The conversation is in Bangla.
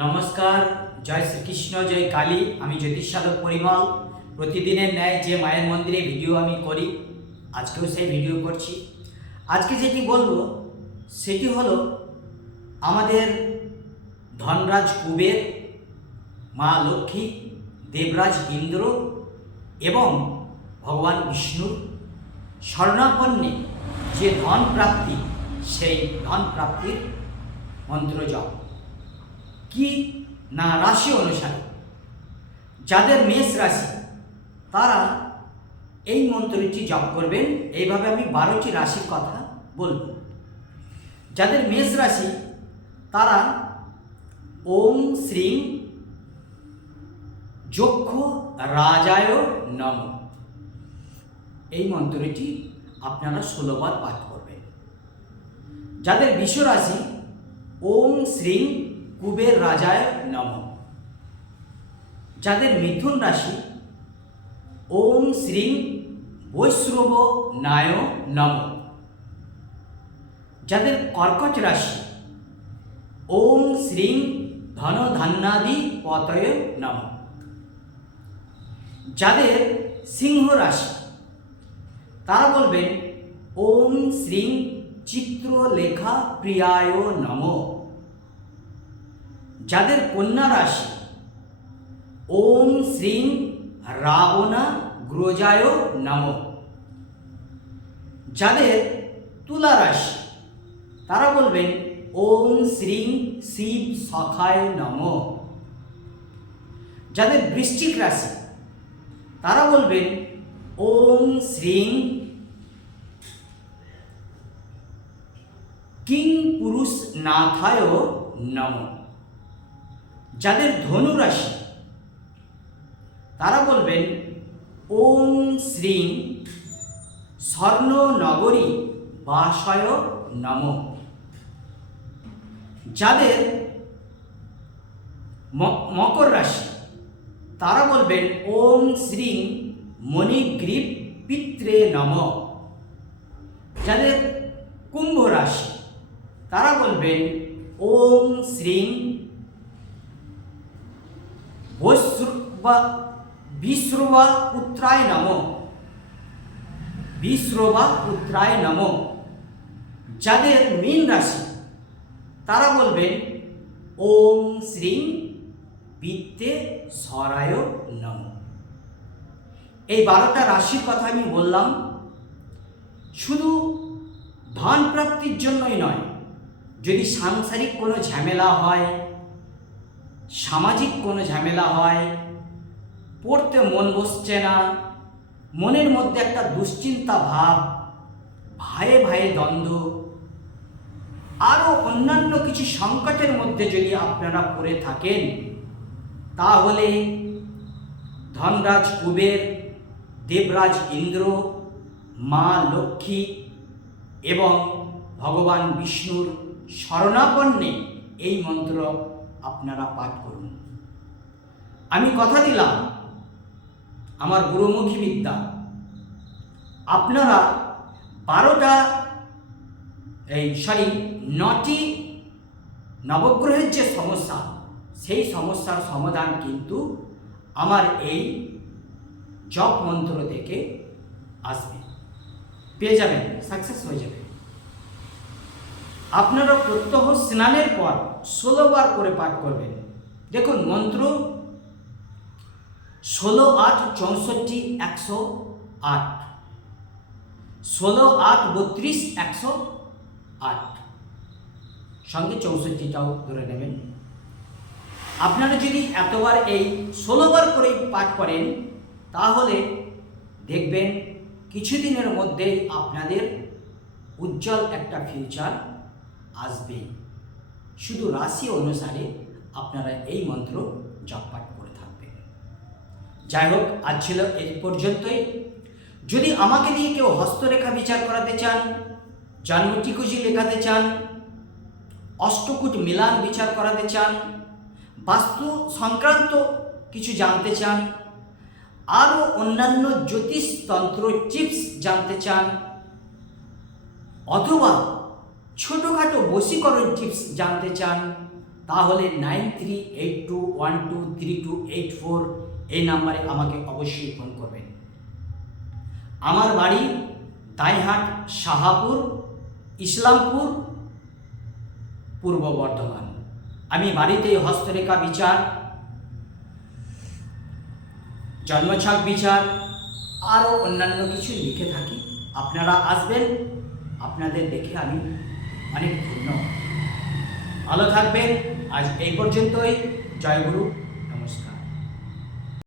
নমস্কার, জয় শ্রীকৃষ্ণ, জয় কালী। আমি জ্যোতিষ সাধক পরিমল। প্রতিদিনের ন্যায় যে মায়ের মন্দিরে ভিডিও আমি করি, আজকেও সেই ভিডিও করছি। আজকে যেটি বলবো সেটি হলো আমাদের ধনরাজ কুবের, মা লক্ষ্মী, দেবরাজ ইন্দ্র এবং ভগবান বিষ্ণুর শরণাপন্নে যে ধন প্রাপ্তি, সেই ধন প্রাপ্তির মন্ত্র জপ কি না রাশি অনুসারে। যাদের মেষ রাশি তারা এই মন্ত্রটি জপ করবেন। এইভাবে আমি 12টি রাশির কথা বলব। যাদের মেষ রাশি তারা ওম শ্রীং যক্ষ রাজায় নম, এই মন্ত্রটি আপনারা 16 বার পাঠ করবেন। যাদের বৃষ রাশি ওম শ্রীং কুবের রাজায় নম। যাদের মিথুন রাশি ওম শ্রীং বৈশ্রব নায় নম। যাদের কর্কট রাশি ওম শ্রীং ধন ধান্যাদি পতয় নম। যাদের সিংহ রাশি তারা বলবেন ওম শ্রীং চিত্রলেখা প্রিয়ায় নম। যাদের কন্যা রাশি ওম শ্রীং রাবণা গ্রজায় নম। যাদের তুলা রাশি তারা বলবেন ওম শ্রীং শিব সখায় নম। যাদের বৃশ্চিক রাশি তারা বলবেন ওম শ্রীং কিং পুরুষ নাথায় নম। যাদের ধনু রাশি তারা বলবেন ওম শ্রীং স্বর্ণনগরী বাসায় নম। যাদের মকর রাশি তারা বলবেন ওম শ্রীং মণিগ্রীব পিত্রে নম। যাদের কুম্ভ রাশি তারা বলবেন ওম শ্রীং বিশ্রবা পুত্রায় নম। বিশ্রবা পুত্রায় নম। যাদের মীন রাশি তারা বলবেন ওম শ্রীং বিত্তে সরায় নম। এই 12টা রাশির কথা আমি বললাম, শুধু ধন প্রাপ্তির জন্যই নয়। যদি সাংসারিক কোনো ঝামেলা হয়, সামাজিক কোনো ঝামেলা হয়, পড়তে মন বসছে না, মনের মধ্যে একটা দুশ্চিন্তা ভাব, ভাইয়ে ভাইয়ে দ্বন্দ্ব, আরও অন্যান্য কিছু সংকটের মধ্যে যদি আপনারা পড়ে থাকেন, তাহলে ধনরাজ কুবের, দেবরাজ ইন্দ্র, মা লক্ষ্মী এবং ভগবান বিষ্ণুর শরণাপন্নে এই মন্ত্র আপনারা পাঠ করুন। আমি কথা দিলাম, আমার গুরুমুখী বিদ্যা, আপনারা 9টি নবগ্রহের যে সমস্যা, সেই সমস্যার সমাধান কিন্তু আমার এই জপ মন্ত্র থেকে আসবে, পেয়ে যাবেন, সাকসেস হয়ে যাবে। আপনারা প্রত্যহ স্নানের পর 16 বার করে পাঠ করবেন। দেখুন, মন্ত্র 16, 8, 64, 108, 16, 8, 32, 108, সঙ্গে 64টাও ধরে নেবেন। আপনারা যদি এতবার এই 16 বার করে পাঠ করেন, তাহলে দেখবেন কিছুদিনের মধ্যেই আপনাদের উজ্জ্বল একটা ফিউচার আসবে। শুধু রাশি অনুসারে আপনারা এই মন্ত্র জপ পাঠ করে থাকবেন। যাই হোক, আজ ছিল এই পর্যন্তই। যদি আমাকে দিয়ে কেউ হস্তরেখা বিচার করাতে চান, জন্মটিকুজি লেখাতে চান, অষ্টকূট মিলান বিচার করাতে চান, বাস্তু সংক্রান্ত কিছু জানতে চান, আরও অন্যান্য জ্যোতিষতন্ত্র টিপস জানতে চান, অথবা ছোটোখাটো বশীকরণ টিপস জানতে চান, তাহলে 9382123284 এই নাম্বারে আমাকে অবশ্যই ফোন করবেন। আমার বাড়ি দাইহাট, শাহাপুর, ইসলামপুর, পূর্ব বর্ধমান। আমি বাড়িতে হস্তরেখা বিচার, জন্মছক বিচার, আরও অন্যান্য কিছু লিখে থাকি। আপনারা আসবেন, আপনাদের দেখে আমি অনেক ধন্য। ভালো থাকবেন। আজ এই পর্যন্তই। জয় গুরু।